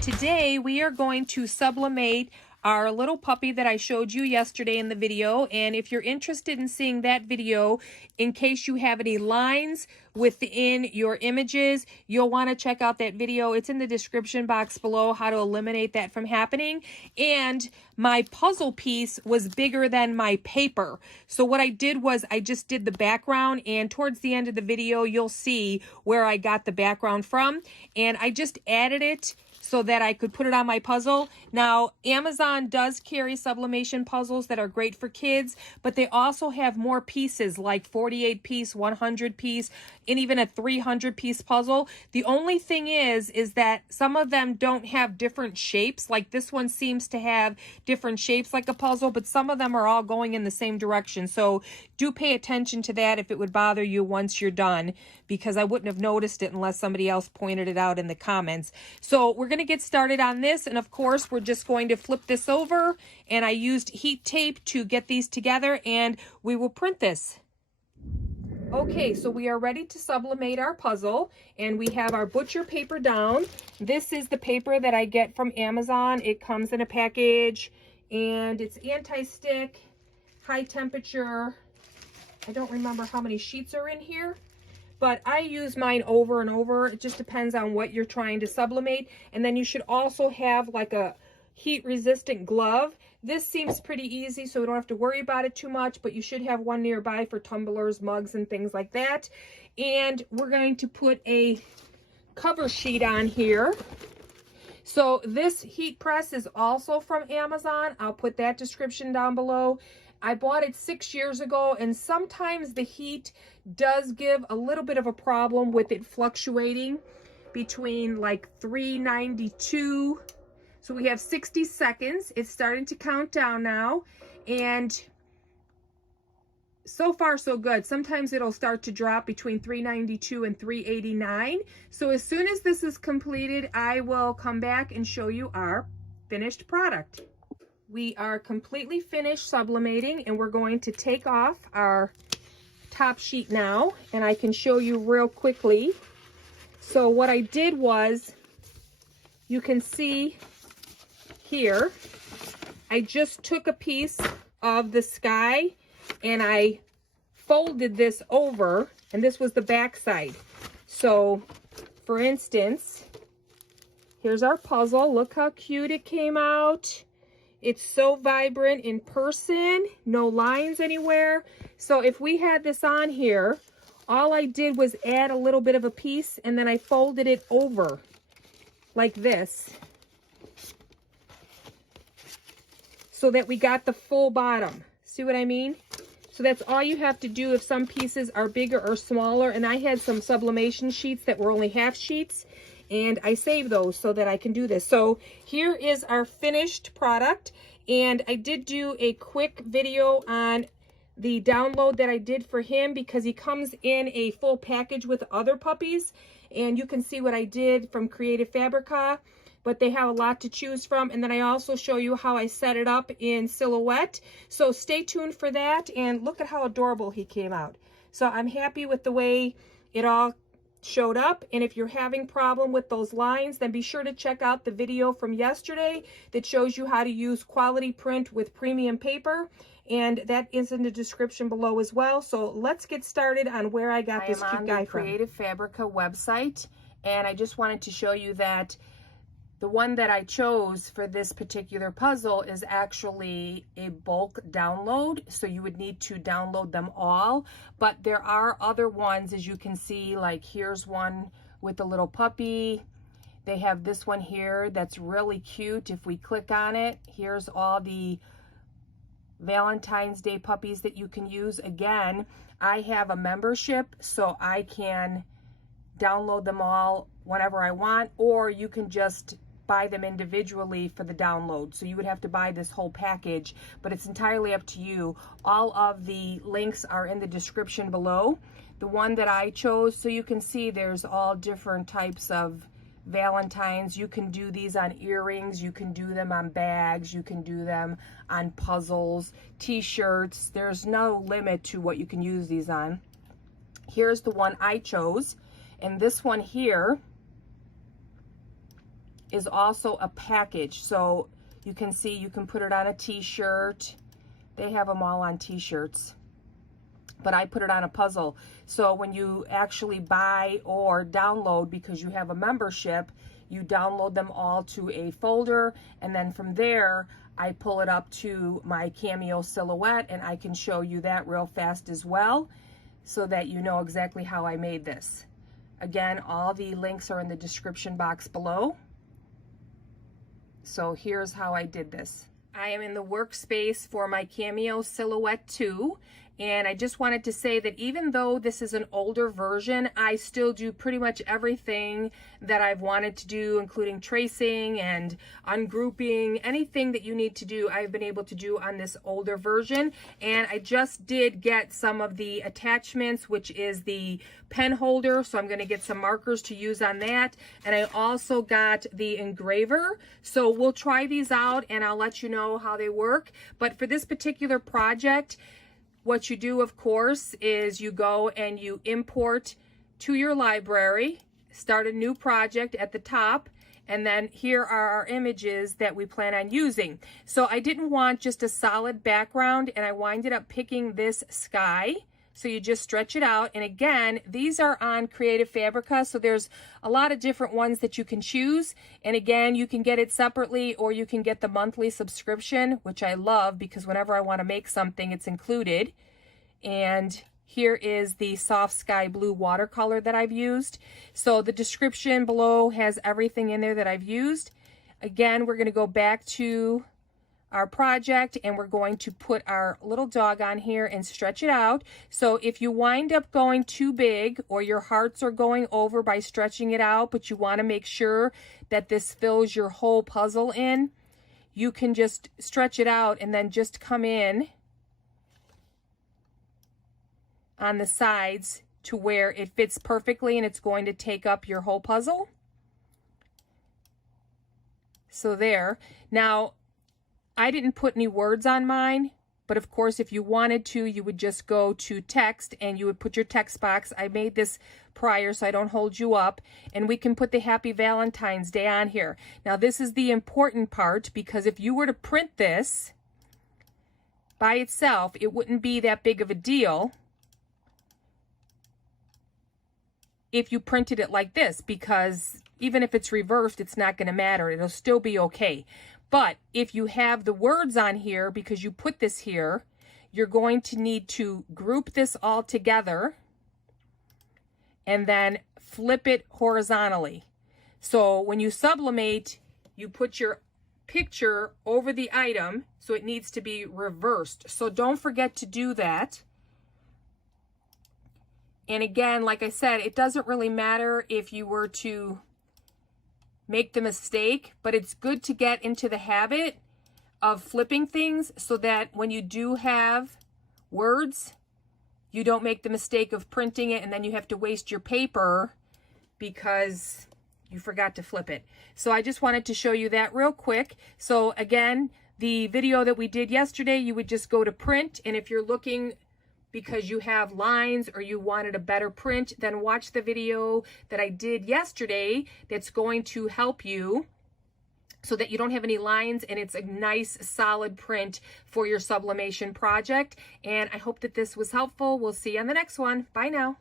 today we are going to sublimate our little puppy that I showed you yesterday in the video. And if you're interested in seeing that video, in case you have any lines within your images, you'll want to check out that video. It's in the description box below, how to eliminate that from happening. And my puzzle piece was bigger than my paper. So what I did was I just did the background, and towards the end of the video, you'll see where I got the background from. And I just added it so that I could put it on my puzzle. Now, Amazon does carry sublimation puzzles that are great for kids, but they also have more pieces like 48 piece, 100 piece, and even a 300 piece puzzle. The only thing is that some of them don't have different shapes. Like this one seems to have different shapes like a puzzle, but some of them are all going in the same direction. So do pay attention to that if it would bother you once you're done, because I wouldn't have noticed it unless somebody else pointed it out in the comments. So we're going to get started on this, and of course we're just going to flip this over, and I used heat tape to get these together, and we will print this. Okay, so we are ready to sublimate our puzzle, and we have our butcher paper down. This is the paper that I get from Amazon. It comes in a package, and it's anti-stick, high temperature. I don't remember how many sheets are in here, but I use mine over and over. It just depends on what you're trying to sublimate. And then you should also have like a heat resistant glove. This seems pretty easy, so we don't have to worry about it too much, but you should have one nearby for tumblers, mugs, and things like that. And we're going to put a cover sheet on here. So this heat press is also from Amazon. I'll put that description down below. I bought it 6 years ago, and sometimes the heat does give a little bit of a problem with it fluctuating between like 392. So we have 60 seconds. It's starting to count down now, and so far so good. Sometimes it'll start to drop between 392 and 389. So as soon as this is completed, I will come back and show you our finished product. We are completely finished sublimating, and we're going to take off our top sheet now, and I can show you real quickly. So what I did was, you can see here, I just took a piece of the sky and I folded this over, and this was the back side. So for instance, here's our puzzle. Look how cute it came out. It's so vibrant in person, no lines anywhere. So if we had this on here, all I did was add a little bit of a piece, and then I folded it over like this, so that we got the full bottom. See what I mean? So that's all you have to do if some pieces are bigger or smaller. And I had some sublimation sheets that were only half sheets, and I saved those so that I can do this. So here is our finished product, and I did do a quick video on the download that I did for him, because he comes in a full package with other puppies, and you can see what I did from Creative Fabrica, but they have a lot to choose from. And then I also show you how I set it up in Silhouette. So stay tuned for that, and look at how adorable he came out. So I'm happy with the way it all showed up. And if you're having problem with those lines, then be sure to check out the video from yesterday that shows you how to use quality print with premium paper, and that is in the description below as well. So let's get started on where I got this cute guy from. Creative Fabrica website, and I just wanted to show you that the one that I chose for this particular puzzle is actually a bulk download, so you would need to download them all. But there are other ones, as you can see, like here's one with a little puppy. They have this one here that's really cute. If we click on it, here's all the Valentine's Day puppies that you can use. Again, I have a membership, so I can download them all whenever I want, or you can just buy them individually for the download. So you would have to buy this whole package, but it's entirely up to you. All of the links are in the description below. The one that I chose, so you can see there's all different types of Valentines. You can do these on earrings, you can do them on bags, you can do them on puzzles, t-shirts. There's no limit to what you can use these on. Here's the one I chose, and this one here is also a package. So you can see you can put it on a t-shirt. They have them all on t-shirts, but I put it on a puzzle. So when you actually buy or download, because you have a membership, you download them all to a folder, and then from there I pull it up to my Cameo silhouette, and I can show you that real fast as well, so that you know exactly how I made this. Again, all the links are in the description box below. So here's how I did this. I am in the workspace for my Cameo Silhouette 2, and I just wanted to say that even though this is an older version, I still do pretty much everything that I've wanted to do, including tracing and ungrouping. Anything that you need to do, I've been able to do on this older version. And I just did get some of the attachments, which is the pen holder, so I'm going to get some markers to use on that. And I also got the engraver, so we'll try these out and I'll let you know how they work. But for this particular project, what you do, of course, is you go and you import to your library, start a new project at the top, and then here are our images that we plan on using. So I didn't want just a solid background, and I winded up picking this sky. So you just stretch it out, and again, these are on Creative Fabrica, so there's a lot of different ones that you can choose. And again, you can get it separately, or you can get the monthly subscription, which I love because whenever I want to make something, it's included. And here is the soft sky blue watercolor that I've used. So the description below has everything in there that I've used. Again, we're going to go back to our project, and we're going to put our little dog on here and stretch it out. So if you wind up going too big, or your hearts are going over by stretching it out, but you want to make sure that this fills your whole puzzle in, you can just stretch it out and then just come in on the sides to where it fits perfectly, and it's going to take up your whole puzzle. So there. Now, I didn't put any words on mine, but of course, if you wanted to, you would just go to text and you would put your text box. I made this prior so I don't hold you up, and we can put the Happy Valentine's Day on here. Now, this is the important part, because if you were to print this by itself, it wouldn't be that big of a deal if you printed it like this, because even if it's reversed, it's not going to matter. It'll still be okay. But if you have the words on here, because you put this here, you're going to need to group this all together and then flip it horizontally. So when you sublimate, you put your picture over the item, so it needs to be reversed. So don't forget to do that. And again, like I said, it doesn't really matter if you were to make the mistake, but it's good to get into the habit of flipping things so that when you do have words, you don't make the mistake of printing it and then you have to waste your paper because you forgot to flip it. So I just wanted to show you that real quick. So again, the video that we did yesterday, you would just go to print, and if you're looking because you have lines or you wanted a better print, then watch the video that I did yesterday that's going to help you so that you don't have any lines and it's a nice solid print for your sublimation project. And I hope that this was helpful. We'll see you on the next one. Bye now.